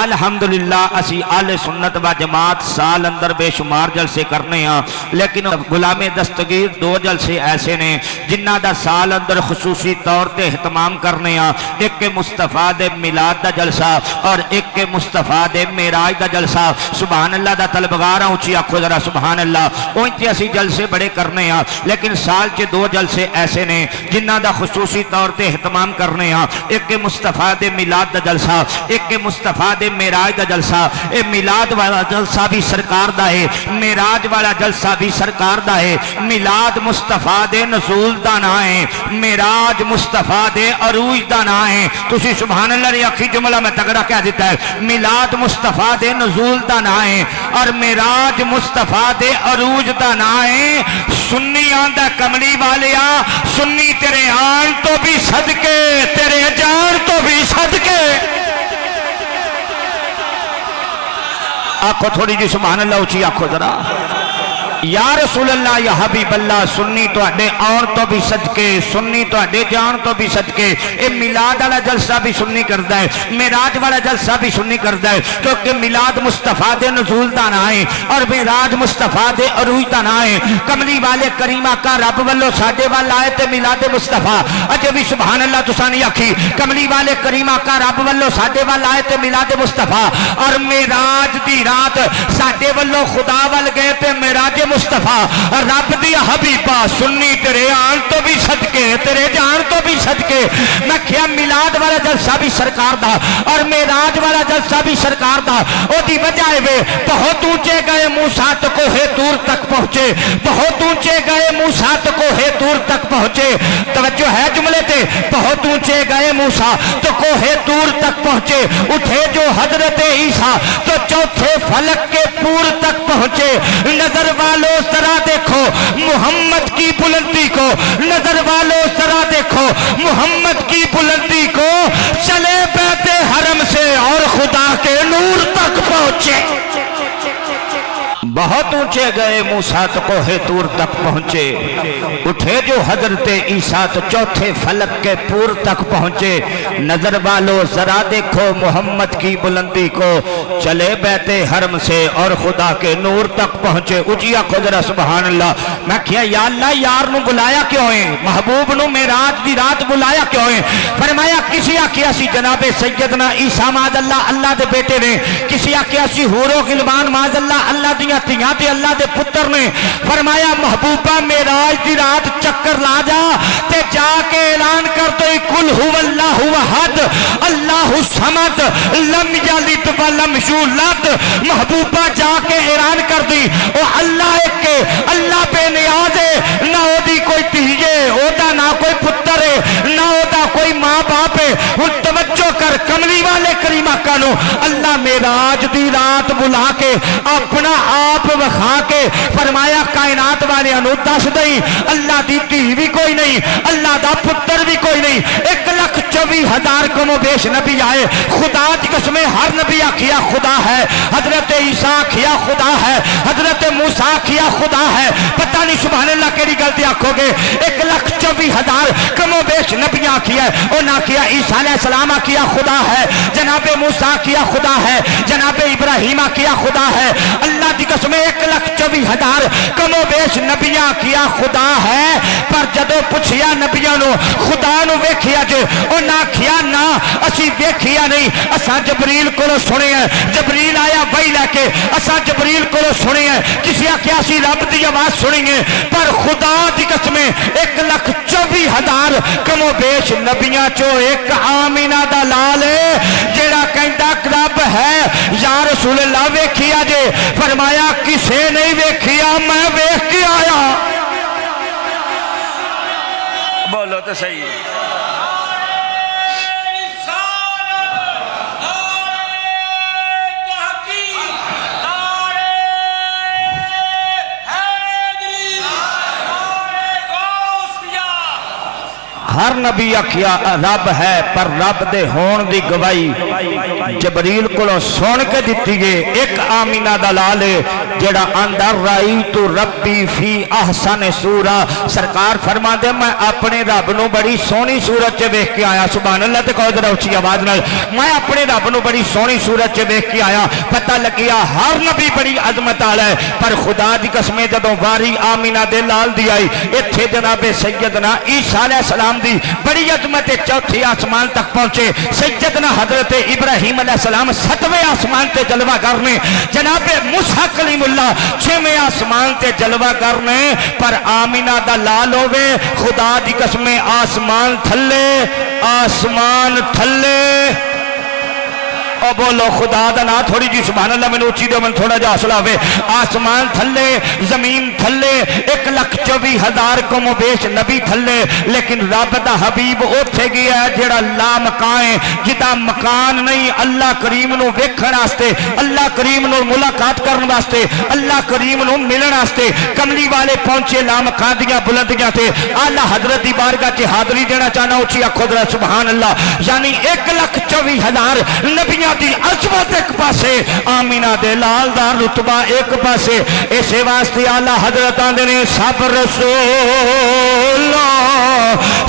الحمدللہ اسی آل سنت و جماعت سال اندر بے شمار جلسے کرنے ہیں، لیکن غلام دستگیر 2 جلسے ایسے نے جنہ دا سال اندر خصوصی طور تے اہتمام کرنے ہیں۔ ایک کے مصطفیٰ دے میلاد دا جلسہ اور ایک کے مصطفیٰ دے معراج دا جلسہ۔ سبحان اللہ دا طلبگاراں اونچی آکھو ذرا سبحان اللہ۔ اونچی اسی جلسے بڑے کرنے ہیں، لیکن سال چے 2 جلسے ایسے نے جنہ دا خصوصی طور تے اہتمام کرنے ہیں۔ ایک کے مصطفیٰ دے میلاد دا جلسہ، ایک کے مصطفیٰ دے معراج دا جلسہ۔ اے میلاد والا جلسہ بھی سرکار دا ہے، معراج والا جلسہ بھی سرکار دا ہے۔ میلاد مصطفیٰ دے نزول دا نا ہے، معراج مصطفیٰ دے عروج دا نا ہے۔ تسی سبحان اللہ نے آخری جملہ میں تگڑا کہہ دیتا ہے، میلاد مصطفیٰ دے نزول دا نا ہے اور معراج مصطفیٰ دے عروج دا نا ہے۔ سنی آندہ کملی والیا، سنی تیرے آن تو بھی صدقے، تیرے جان تو بھی صدقے۔ آنکھو تھوڑی جی سبحان اللہ اچھی آنکھو ذرا۔ یا رسول اللہ یا حبیب اللہ، سنی تو اڈے اور تو بھی صدقے، سنی تو اڈے جان تو بھی صدقے۔ اے میلاد والا جلسہ بھی سنی کردہ ہے، معراج والا جلسہ بھی سنی کردہ ہے، کیونکہ میلاد مصطفیٰ دے نزول دا نا ہے اور معراج مصطفیٰ دے عروج دا نا ہے۔ کملی والے کریمہ کا رب والو ساڈے وال آئے تے میلاد مصطفیٰ، اجے بھی سبحان اللہ تسانی آکھی، کملی والے کریمہ کا رب والو ساڈے وال آئے تے میلاد مصطفیٰ اور معراج دی رات ساڈے والو خدا وال گئے تے معراج مصطفیٰ رب دی حبیبہ۔ سنی تیرے آن تو بھی صدقے، تیرے جان تو بھی صدقے۔ میں کیا میلاد والا جلسہ بھی سرکار دا اور معراج والا جلسہ بھی سرکار دا۔ او دی وجہ ہے بہت اونچے گئے موسیٰ تو کوہ طور تک پہنچے، بہت اونچے گئے موسیٰ تو کوہ طور تک پہنچے۔ توجہ ہے جملے تے، بہت اونچے گئے موسیٰ تو کوہ طور تک پہنچے۔ اٹھے جو حضرت عیسیٰ تو چوتھے فلک کے پور تک پہنچے۔ نظر والوں ذرا دیکھو محمد کی بلندی کو، نظر والوں ذرا دیکھو محمد کی بلندی کو، چلے بیت حرم سے اور خدا کے نور تک پہنچے۔ بہت اونچے گئے موسیٰ تو کوہ طور تک پہنچے، اٹھے جو حضرت عیسیٰ تو چوتھے فلک کے پور تک پہنچے۔ نظر والو ذرا دیکھو محمد کی بلندی کو، چلے بیت حرم سے اور خدا کے نور تک پہنچے۔ اچھیا خجرہ سبحان اللہ۔ میں کیا یا اللہ یار نو بلایا کیوں ہیں، محبوب نو معراج دی رات بلایا کیوں ہیں؟ فرمایا کسی آکیا سی جناب سیدنا عیسیٰ معاذ اللہ اللہ دے بیٹے نے، کسی آکیا سی حور و غلمان معاذ اللہ اللہ دیاں تیاں تے اللہ دے پتر نے۔ فرمایا محبوبہ معراج دی رات چکر لا جا تے جا کے اعلان کر دو کل ہو اللہ احد اللہ الصمد لم یلد ولم یولد۔ محبوبہ جا کے اعلان کر دی او اللہ ایک کے، اللہ بے نیاز ہے، نہ او دی کوئی تیجے، او دا نہ کوئی پتر ہے، نہ او دا کوئی ماں باپ ہے۔ توجہ کر کملی والے کریمہ کانو، اللہ معراج دی رات بلا کے اپنا آپ وخا کے فرمایا کائنات والے انو دس دئی اللہ دی تھی بھی کوئی نہیں، اللہ دا پتر بھی کوئی نہیں۔ 1,24,000 کم و بیش نبی آئے، خدا دی قسمیں ہر نبی آکھیا خدا ہے، حضرت عیسیٰ آکھیا خدا ہے، حضرت موسیٰ آکھیا خدا ہے۔ پتہ نہیں سبحان اللہ کیڑی غلطی آکھو گے، 1,24,000 کم و بیش نبی آکھیا ہے، او نہ کیا عیسیٰ علیہ السلام آکھیا خدا ہے، جناب موسیٰ آکھیا خدا ہے، جناب ابراہیم آکھیا خدا ہے۔ اللہ دی قسمیں 1,24,000 کم و بیش نبیاں کیا خدا ہے، پر جدو پوچھیا نبیاں نو خدا نو ویکھیا جے او نہ کیا نہ اسی ویکھیا نہیں، اساں جبریل کو سنے ہیں، جبریل آیا وحی لے کے، اساں جبریل کو سنے ہیں، کسی آکھیا سی رب دی آواز سنیں گے، پر خدا دی قسمیں 1,24,000 کم و بیش نبیاں چو ایک آمینہ دا لال ہے جیڑا کہندا رب ہے۔ یا رسول اللہ ویکھیا جے، فرمایا کسے نہیں ویکھیا میں ویکھ کے آیا۔ بولو تو صحیح۔ ہر ہر نبی آکھیا رب ہے پر رب دے ہون دی گواہی جبریل کو سن کے دیتی گئے ایک آمینہ دلال جڑا اندر رائی تو ربی فی احسن سورہ سرکار فرما دے میں اپنے رب نو بڑی سونی صورت چے بیخ کے آیا سبحان اللہ تے کہو ذرا اچھی آواز نال میں اپنے رب نو بڑی سونی صورت چے بیخ کے آیا پتہ لگیا ہر نبی بڑی عظمت والا ہے پر خدا دی قسمیں جدوں واری آمینہ دے لال دی آئی ایتھے جناب سیدنا عیسیٰ علیہ السلام دی بڑی عظمت چوتھے آسمان تک پہنچے سیدنا حضرت ابراہیم علیہ السلام 7ویں آسمان تے جلوہ کرنے جناب موسیٰ کلیم اللہ 6ویں آسمان تے جلوہ کرنے پر آمینہ دا لال ہوئے خدا دی قسمیں آسمان تھلے او بولو خدا دا نا تھوڑی جی سبحان اللہ میں اچھی دو من تھوڑا جا حاصلہ ہوئے آسمان تھلے زمین تھلے 1,24,000 کو مبیش نبی تھلے لیکن رب دا حبیب اوتھے گیا ہے جڑا لا مکائیں جدا مکان نہیں اللہ کریم نو ویکھن واسطے اللہ کریم نو ملاقات کرن واسطے اللہ کریم نو ملن واسطے کملی والے پہنچے لا مکان دیاں بلندیاں تے اعلیٰ حضرت دی بارگاہ چ حاضری دینا چاہنا اچھی آکھو ذرا سبحان اللہ یعنی 1,24,000 نبیاں دی عظمت ایک پاسے آمینہ دے لال دا رتبہ ایک پاسے اسے واسطے اعلیٰ حضرت آندے نے سب رسولوں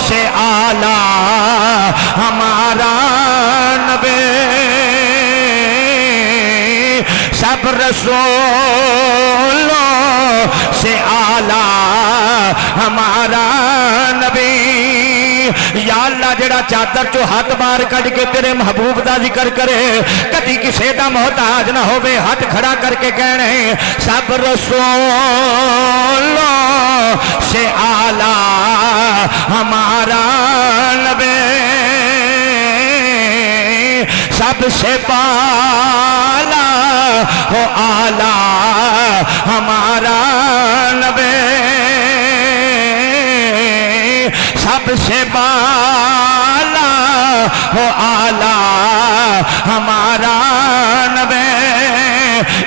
سے اعلیٰ ہمارا نبی سب رسولوں سے اعلیٰ ہمارا نبی یا اللہ جڑا چادر چو ہاتھ بار کٹ کے تیرے محبوب دا ذکر کرے کدی کسے دا محتاج نہ ہوئے ہاتھ کھڑا کر کے کہنے سب رسولوں سے اعلیٰ ہمارا نبی سب سے بالا ہو اعلیٰ ہمارا نبی سب سے بالا ہو اعلیٰ ہمارا نبی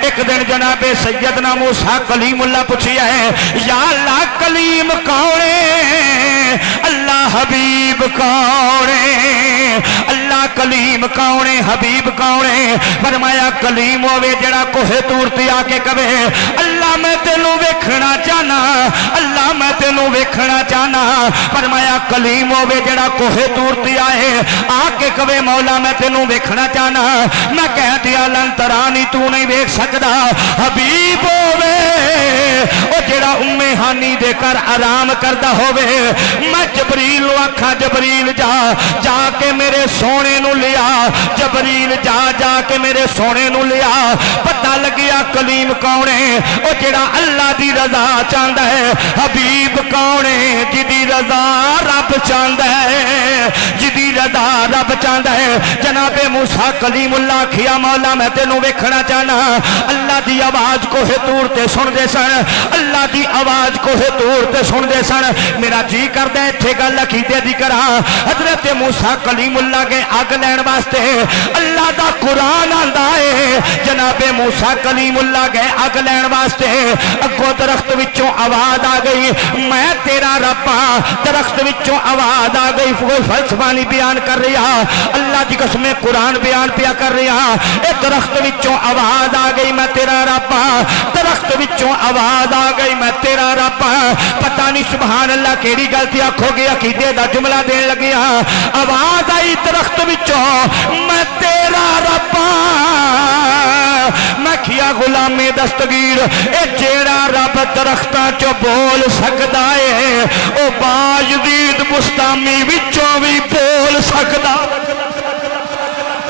ایک دن جناب سیدنا موسیٰ کلیم اللہ پوچھیا ہے یا اللہ کلیم کونے اللہ حبیب کونے اللہ کلیم کونے حبیب کونے فرمایا کلیم ہوئے جڑا کوہ تور تے آ کے کہے اللہ میں تینوں ویکھنا چاہنا اللہ میں تینوں ویکھنا چاہنا فرمایا کلیم ہوئے جڑا کوہ تور تے آئے آ کے کہے مولا میں تینوں ویکھنا چاہنا میں کہہ دیا لن ترانی تو نہیں ویکھ سکدا حبیب ہوئے او جڑا ہانی دے کر آرام کردہ ہوئے میں جبریل نو آکھا جبریل جا کے میرے سونے نو لیا جبریل جا کے میرے سونے نو لیا پتہ لگیا کلیم کونے او جڑا اللہ دی رضا چاہندہ ہے حبیب کونے جدی رضا رب چاہندہ ہے جدی رضا رب چاہندہ ہے جناب موسیٰ کلیم اللہ کھیا مولا میں تینوں ویکھنا چاہنا اللہ دی آواز کو ہے تور تے سن دے سن اللہ دی آواز کو ہے تور تے سن دے سن میرا جی کر دے تھے گا لکھیتے دی کرا حضرت موسیٰ کلیم اللہ کے آگ لین واسطے اللہ دا قرآن آندائے جناب موسیٰ کلیم اللہ کے آگ لین واسطے اگو درخت وچوں آواز آ گئی میں تیرا ربا درخت وچوں آواز آ گئی فلسفانی بیان کر رہا اللہ دی قسمیں قرآن بیان پیا کر رہا اے درخت وچوں آواز آ گئی میں تیرا ربا درخت وچوں آواز آ گئی میں تیرا ربا پتہ نہیں سبحان اللہ کیڑی غلطی آکھو گے عقیدے دا جملہ دین لگیا آواز آئی درخت وچوں میں تیرا ربا میں کیا غلامی دستگیر اے جیڑا رب درختاں چو بول سکدا ہے او باجدید مستامی وچوں بھی بول سکدا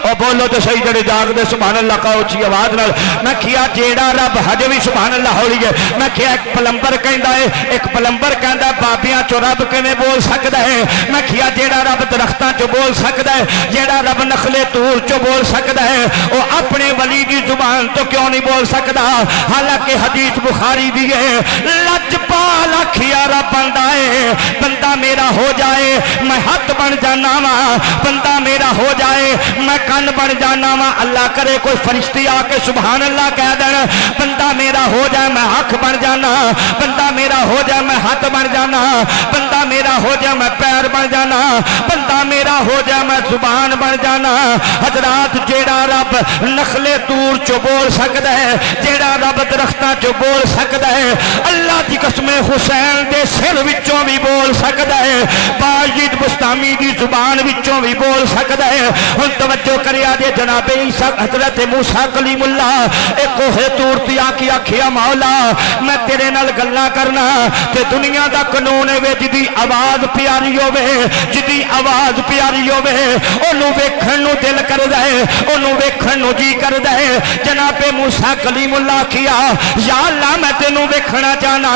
او بولو تو صحیح جڑے جاگ دے سبحان اللہ کا اچھی آواز نال میں کیا جیڑا رب حج بھی سبحان اللہ ہو رہی ہے میں کیا ایک پلمبر کہندا ہے ایک پلمبر کہندا بابیاں چو رب کیویں بول سکدا ہے میں کیا جیڑا رب درختاں چو بول سکدا ہے جیڑا رب نخلے طور چو بول سکدا ہے او اپنے ولی دی زبان تو کیوں نہیں بول سکدا حالانکہ حدیث بخاری دی ہے لجپال آکھیا رب بندہ ہے بندہ میرا ہو جائے میں ہاتھ بن جانا وا بندہ میرا ہو جائے میں چند بن جانا وا اللہ کرے کوئی فرشتی آ کے سبحان اللہ کہہ دینا بندہ میرا ہو جائے میں اکھ بن جانا بندہ میرا ہو جائے میں ہاتھ بن جانا بندہ میرا ہو جائے میں پیر بن جانا بندہ میرا ہو جائے میں زبان بن جانا حضرات جیڑا رب نخلے تور چو بول سکتا ہے جیڑا رب درختہ چو بول سکتا ہے اللہ دی قسم حسین دے سر وچوں بھی بول سکتا ہے باجد بستامی دی زبان وچوں بھی بول سکتا ہے ہن توجہ کریا دے جناب عیسیٰ حضرت موسیٰ کلیم اللہ ایک کوہ تور تے آکی آکھیا مولا میں تیرے نال گلاں کرنا تے دنیا دا قانون ہے جدی آواز پیاری ہوے جدی آواز پیاری ہوے اونوں ویکھن نو دل کردا ہے اونوں ویکھن نو جی کردا ہے جناب موسیٰ کلیم اللہ کیا یا اللہ میں تینوں ویکھنا چاہنا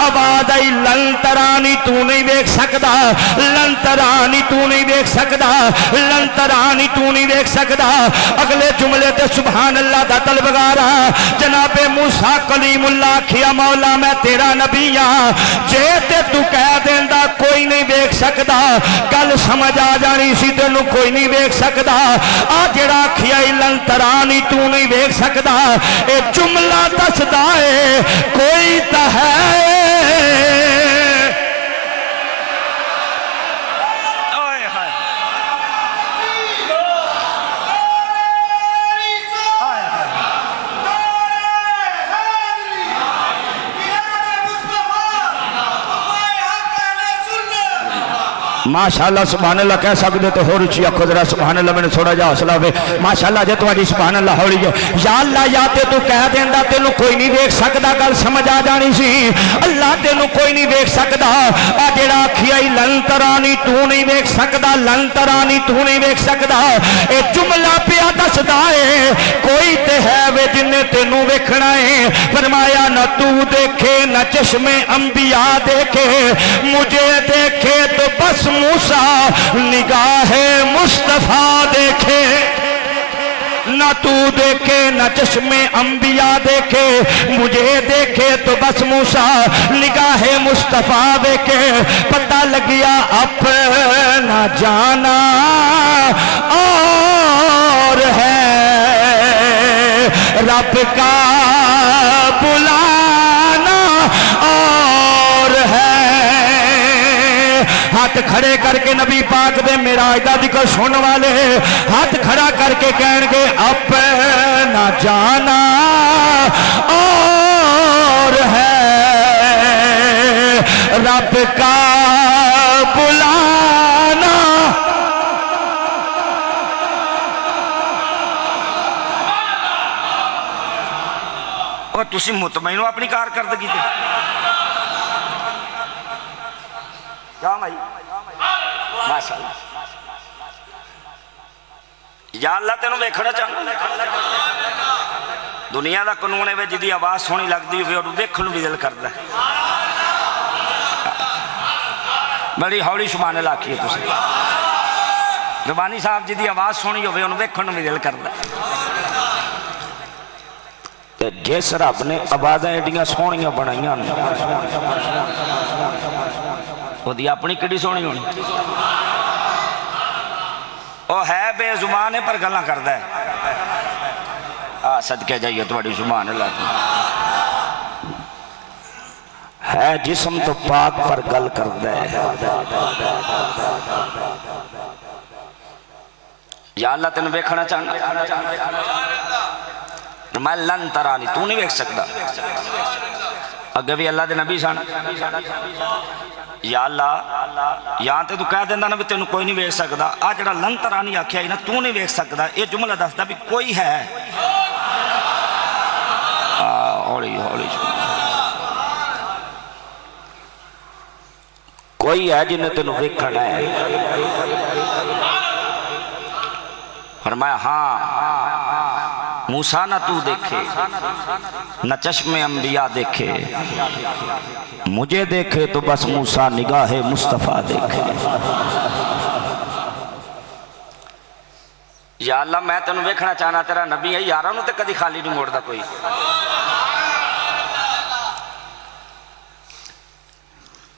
آواز آئی لن ترانی تو نہیں ویکھ سکدا لن ترانی تو نہیں ویکھ سکدا لن ترانی تو نہیں ویکھ سکدا اگلے جملے تے سبحان اللہ دا طلبگارا جناب موسیٰ کلیم اللہ کیا مولا میں تیرا نبی ہاں جے تے تو کہہ دیندا کوئی نہیں ویکھ سکدا گل سمجھ آ جانی سی تینوں کوئی نہیں ویکھ سکدا آ جڑا کھیا لن ترانی تو نہیں ویکھ سکدا اے جملہ دسدا ہے کوئی تا ہے ماشاءاللہ سبحان اللہ کہہ سکتے تو ہو رچی اکھو ذرا سبحان اللہ میں نے تھوڑا جا حوصلہ ہوئے ماشاءاللہ جے تمہاری سبحان اللہ ہولی ہے یا اللہ یا تے تو کہہ دیندا تینوں کوئی نہیں ویکھ سکدا گل سمجھ آ جانی سی اللہ تینوں کوئی نہیں ویکھ سکدا آ جڑا آکھیا لن ترانی تو نہیں ویکھ سکدا لن ترانی تو نہیں ویکھ سکدا اے جملہ پیا دسدا ہے کوئی تے ہے وے جن نے تینوں ویکھنا ہے فرمایا نہ تو دیکھے نہ چشم انبیاء دیکھے مجھے دیکھے تو بس موسیٰ نگاہ مصطفیٰ دیکھے نہ تو دیکھے نہ چشم انبیاء دیکھے مجھے دیکھے تو بس موسیٰ نگاہ مصطفیٰ دیکھے پتہ لگیا اپنا جانا اور ہے رب کا بلانا اور ہے ہاتھ کھڑے کر کے نبی پاک دے معراج دا ذکر سن والے ہاتھ کھڑا کر کے کہن گے اپنا جانا اور ہے رب کا بلانا اور تسی مطمئن ہو اپنی کارکردگی تے کیا بھائی ماشاءاللہ یا اللہ تینوں ویکھنا چاہنا دنیا دا قانون ہے جدی آواز سونی لگدی ہوئے اور ویکھن بھی دل کردا ہے بڑی ہولی سبحان اللہ کی ہے تسی زبانی صاحب جدی آواز سونی ہوئے انہوں ویکھن بھی دل کردا ہے جس رب نے آوازیں ایڈیاں سونیاں بنائیاں وہ دی اپنی کڑی سونی ہونی وہ ہے بے زبان ہے پر گلاں کردا ہے صدقے جائیے تمہاری زبان اللہ ہے جسم تو پاک پر گل کردا ہے یا اللہ تینوں ویکھنا چاہنا میں لن ترانی تو نہیں ویکھ سکدا اگے بھی اللہ دے نبی سن یا اللہ یہاں تے تو کہہ دینا نا بھی تینوں کوئی نہیں ویکھ سکدا آ جڑا لن ترانی آکھیا ہی نا تو نہیں ویکھ سکدا یہ جملہ دسدا بھی کوئی ہے ہولی ہولی کوئی ہے جنہیں تینوں ویکھنا ہے فرمایا ہاں موسیٰ نہ تو دیکھے نہ چشم انبیاء دیکھے مجھے دیکھے تو بس موسیٰ نگاہ مصطفیٰ دیکھے یا اللہ میں تینوں ویکھنا چاہنا تیرا نبی ہے یاراں نوں تے کدی خالی نہیں موڑدا کوئی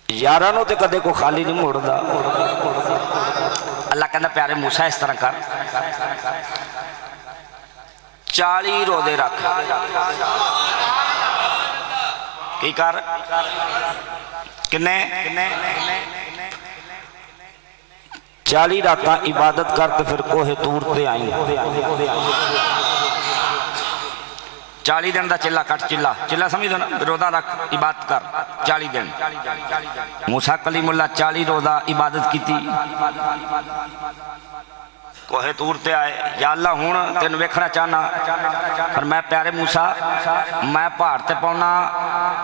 یاراں نوں تے کدے کو خالی نہیں موڑدا اللہ کہندا پیارے موسیٰ اس طرح کر 40 روزے رکھ کی کر کنے 40 راتاں عبادت کر تے پھر کوہ طور تے آئیں 40 دن دا چلا کٹ چلا سمجھ دو نا روزہ رکھ عبادت کر 40 دن موسیٰ کلیم اللہ 40 روزہ عبادت کی تھی کوہ طور تے آئے یا اللہ ہون تین ویکھنا چاہنا پر میں پیارے موسیٰ میں پہاڑ تے پاؤنا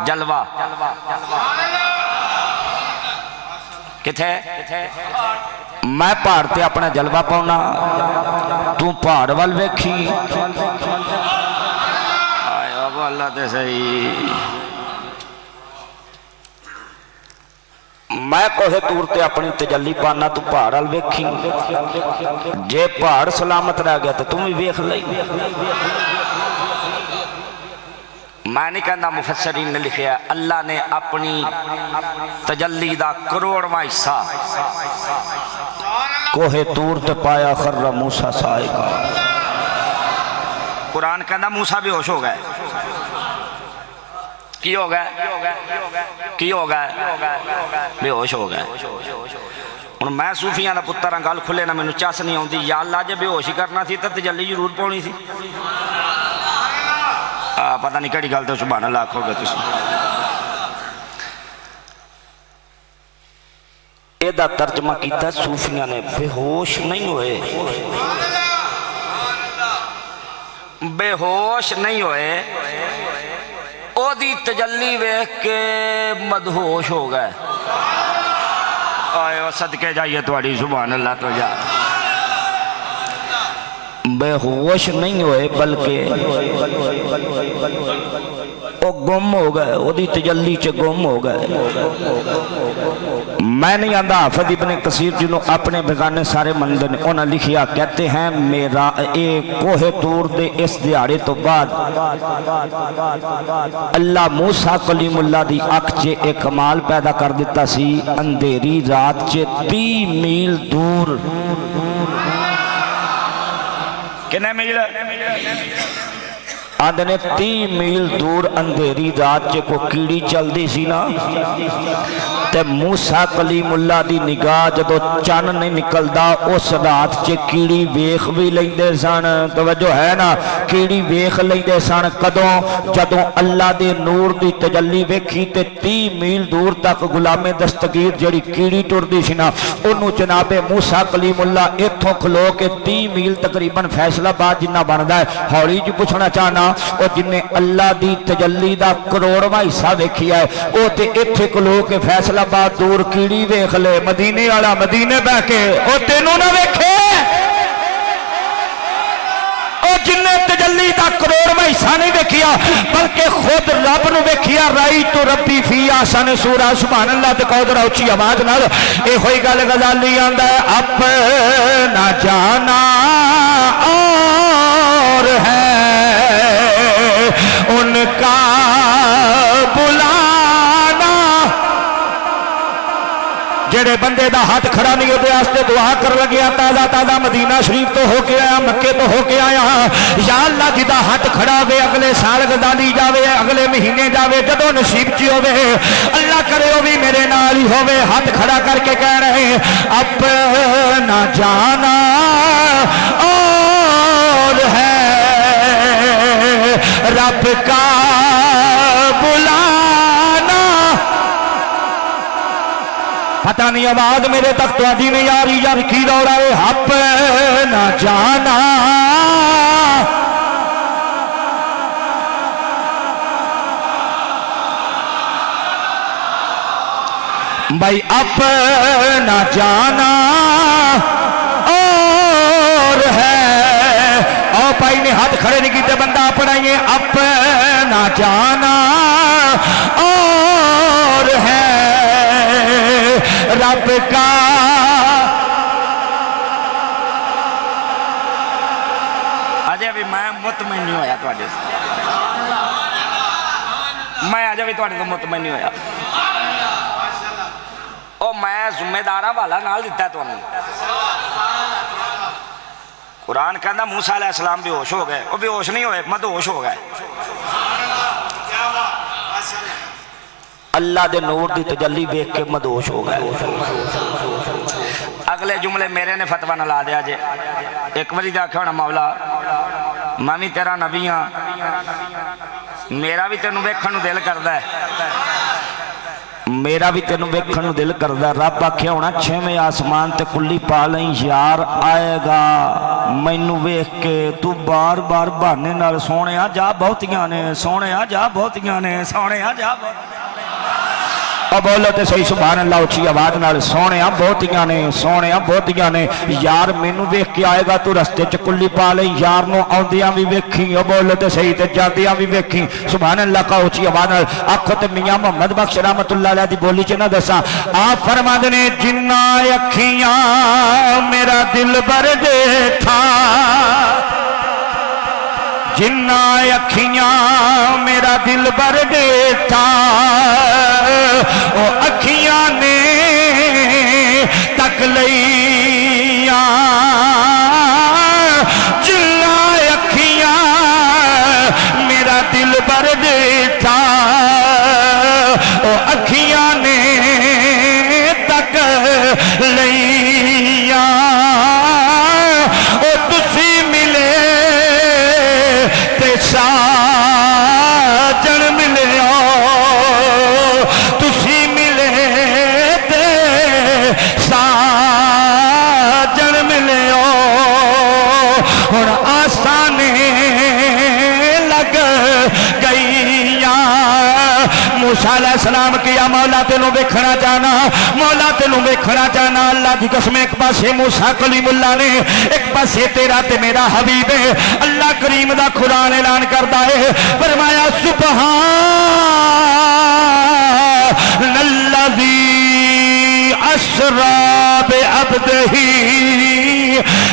جلوہ کتھے میں پہاڑ تے اپنا جلوہ پاؤنا تو پہاڑ وال ویکھی آئے بابا اللہ تے صحیح میں کوہ طور تے اپنی تجلی پانا تو پہاڑ وال ویکھی جے پہاڑ سلامت رہ گیا تو تم بھی ویکھ لئی میں نہیں کہنا مفسرین نے لکھیا اللہ نے اپنی تجلی دا کروڑواں حصہ کوہ طور تے پایا خر موسیٰ صائقا قرآن کہنا موسیٰ بھی ہوش ہو گئے کی ہو گئے بے ہوش ہو گئے اور میں صوفیاں دا پتر گل کھلے نہ مینوں چس نہیں آندی یا اللہ جے بے ہوشی کرنا تھی تے تجلی ضرور پاؤنی سی پتہ نہیں کہڑی گل تے سبحان اللہ آکھو گے تسی اے دا ترجمہ کیتا صوفیاں نے بے ہوش نہیں ہوئے بے ہوش نہیں ہوئے او دی تجلی ویکھ کے مدہوش ہو گئے آئے صدقے جائیے تواڈی سبحان اللہ تو جا بے ہوش نہیں ہوئے بلکہ وہ گم ہو گئے وہ دی تجلی چے گم ہو گئے میں نہیں آندھا حافظ ابن کثیر جنہوں اپنے بگانے سارے مندر نے انہاں لکھیا کہتے ہیں میرا ایک کوہ طور دے اس دیارے تو بعد اللہ موسیٰ کلیم اللہ دی اکھ چے ایک کمال پیدا کر دیتا سی اندھیری رات چے 30 میل دور کنے میل آدھنے 30 میل دور اندھیری رات چے کو کیڑی چل دی سی نا تے موسیٰ کلیم اللہ دی نگاہ جدو چان نہیں نکل دا اس رات چے کیڑی ویخ بھی لیندے سان توجہ ہے نا کیڑی ویخ لیندے سان قدوں جدو اللہ دے نور دی تجلی ویکھی تے 30 میل دور تک غلام دستگیر جڑی کیڑی ٹر دی سی نا انہوں جناب موسیٰ کلیم اللہ اتھوں کھلو کے 30 میل تقریباً فیصلہ بات جنہ بندہ ہے ہوری جو پوچھنا چاہنا اور جنہیں اللہ دی تجلی دا کروڑواں حصہ ویکھی ہے او تے اتھے کلو کے فیصلہ بات دور کیڑی ویکھ لے مدینے والا مدینے بہ کے او تینوں نہ ویکھے او جنہیں تجلی دا کروڑواں حصہ نہیں ویکھیا بلکہ خود رب نو ویکھیا رائی تو ربی فی آسان سورہ سبحان اللہ تے کہو ذرا اچھی آواز نال اے ہوئی گل غزالی آندا ہے اپنا جانا اور ہے ان کا بلانا جڑے بندے دا ہاتھ کھڑا نہیں ہوتے آستے دعا کر لگیا تازہ تازہ مدینہ شریف تو ہو کے آیا مکے تو ہو کے آیا یا اللہ جی دا ہاتھ کھڑا ہوئے اگلے سال غزالی جاوے اگلے مہینے جاوے جدو نصیب چی ہوئے اللہ کرے ہو بھی میرے نال ہی ہوئے ہاتھ کھڑا کر کے کہہ رہے ہیں اپنا جانا اور ہے رب کا بلانا پتہ نہیں آواز میرے تک تو آدھی نہیں آ رہی یار کی دوڑا ہے اپنا جانا بھائی اپنا جانا اور ہے اور بھائی نے ہاتھ کھڑے نہیں کیتے بندہ اپنا یہ اپنا جانا اور ہے رب کا اجے بھی میں مطمئن نہیں ہویا تواڈے میں اجے بھی تواڈے تو مطمئن نہیں ہویا او میں ذمہ داراں والا نال دتا تانوں قرآن کہنا موسیٰ علیہ السلام بے ہوش ہو گئے، وہ بے ہوش نہیں ہوئے، مدہوش ہو گئے۔ اللہ دے نور دی تجلی دیکھ کے مدہوش ہو گئے۔ اگلے جملے میرے نے فتوہ نہ لا دیا جے، ایک باری جا کے ہونا مولا میں بھی تیرا نبی ہاں، میرا بھی تینوں ویکھن نوں دل کردا ہے، میرا بھی تینوں ویکھن نوں دل کردا ہے۔ رب آکھیا ہونا چھویں آسمان تے کلی پا لیں، یار آئے گا مینوں ویکھ کے تو بار بار بہانے نال سونیا جا بہتیاں نے، سونیا جا بہتیاں نے، سونیا جا بہتیاں نے۔ اور بولو تے صحیح سبحان اللہ اچھی آواز نال، سونیا بہتیاں نے، سونیا بہتیاں نے، یار مینوں ویکھ کے آئے گا تو رستے چ کلی پا لیں، یار نو آندیاں بھی ویکھی، اور بولو تے صحیح تے جاندیاں بھی ویکھی۔ سبحان اللہ کا اچھی آواز نال آکھو تے میاں محمد بخش رحمت اللہ علیہ دی بولی چ نہ دساں، آپ فرماندے نے جنہ اکھیاں میرا دل بر دیکھا، جنہ اکھیاں میرا دل بر دیتا، او اکھیاں نے تک لیا، جنہ اکھیاں میرا دل بر دیتا، او اکھیاں نے تک لیا، او تسی ملے ساجن ملیا، تسی ملے تے ساجن ملیا، ہن آسانے لگ گئیاں۔ موسیٰ علیہ السلام کیا مولا تینوں ویکھنا چاہنا، مولا تینوں ویکھنا چاہنا، اللہ دی قسم ایک پاسے موسیٰ کلیم اللہ نے، ایک پاسے تیرا تے میرا حبیب ہے۔ اللہ کریم دا قرآن اعلان کردا ہے، فرمایا سبحان الذی اسری بعبدہ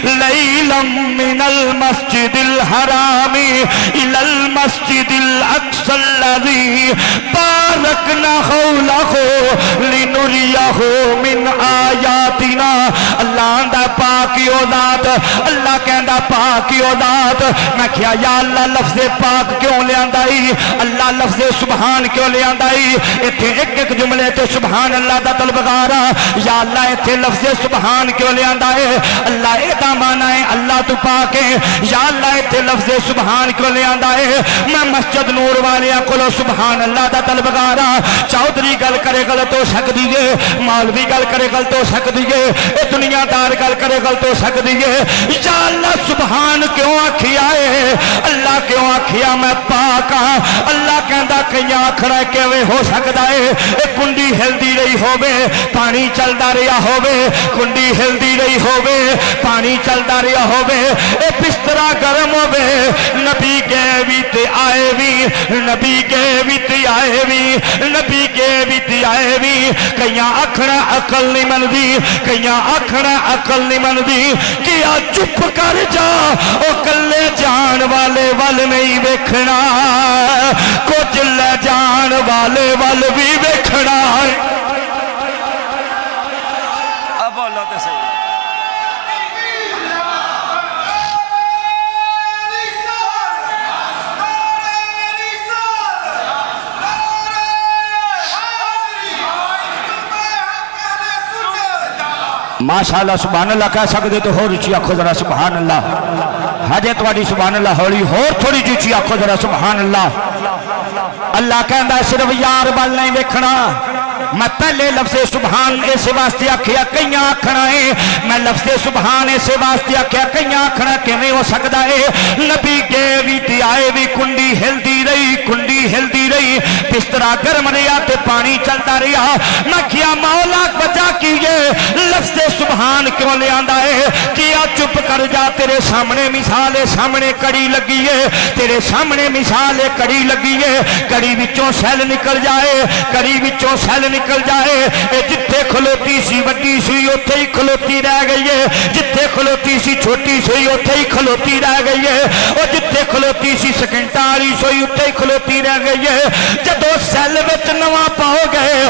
لیلا من المسجد الحرام الى المسجد الاقصى الذي باركنا حوله لنريه من آیاتنا۔ اللہ دا پاکی او ذات، اللہ کہندا پاکی او ذات، میں کیا یا اللہ لفظ پاک کیوں لے آندائی، اللہ لفظ سبحان کیوں لے آندائی، ایتھے ایک ایک جملے تے سبحان اللہ دا طلبگارا، یا اللہ ایتھے لفظ سبحان کیوں لے آندائے، اللہ ایتا مانا ہے اللہ تو پاک ہے، یا اللہ ایتھے لفظ سبحان کیوں لے آندائے۔ میں مسجد نور والیاں کولو سبحان اللہ دا طلبگارا، چودھری گل کرے غلط ہو سکتی ہے، مولوی گل کرے غلط ہو سکتی ہے، اے دنیا دار گل کرے غلط ہو سکتی ہے، یا اللہ سبحان کیوں آکھیا ہے، اللہ کیوں آکھیا میں پاک ہاں۔ اللہ کہندا کئی آکھنا کیویں ہو سکدا ہے، اے کنڈی ہلدی رہی ہووے پانی چلدا رہیا ہووے، کنڈی ہلدی رہی ہووے پانی چلدا رہیا ہووے، اے بسترا گرم ہووے، نبی گئے بھی تے آئے بھی، نبی گئے بھی تے آئے بھی، نبی گئے بھی تے آئے بھی، کئیاں آکھنا عقل نہیں مندی، کئیاں آکھنا عقل نہیں مندی، کیا چپ کر جا او کلے جان والے ول نہیں ویکھنا، کچھ لے جان والے ول بھی ویکھنا۔ اب بولو تے صحیح ماشاءاللہ سبحان اللہ کہہ سکتے تو ہو رچی آکھو ذرا سبحان اللہ، حجے تواڈی سبحان اللہ ہولی ہور تھوڑی جی آکھو ذرا سبحان اللہ۔ اللہ کہندا صرف یار بل نہیں ویکھنا، میں پہلے لفظ سبحان اسے واسطے آکھیا کئیاں آکھنا ہے، میں لفظ سبحان اسے واسطے آکھیا کئیاں آکھنا کیویں ہو سکدا ہے، نبی گئے بھی تے آئے بھی، کنڈی ہلدی رہی، کنڈی ہلدی رہی، بسترا گرم رہیا تے پانی چلتا رہیا، میں کیا مولا وجہ کیے لفظ سبحان کیوں لے آندا ہے، کیا چپ کر جا تیرے سامنے مثال ہے، سامنے کڑی لگی ہے، تیرے سامنے مثال ہے کڑی لگی ہے، کڑی وچوں سیل نکل جائے، کڑی وچوں سیل نکل جائے، اے جتھے کھلوتی سی وڈی سوئی اوتھے ہی کھلوتی رہ گئی ہے، جتھے کھلوتی سی چھوٹی سوئی اوتھے ہی کھلوتی رہ گئی ہے، اور جتھے کھلوتی سی سکنٹاں والی سوئی اوتھے ہی کھلوتی رہ گئی ہے۔ جدوں سیل وچ نواں پاؤ گئے،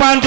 5,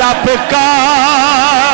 رب کا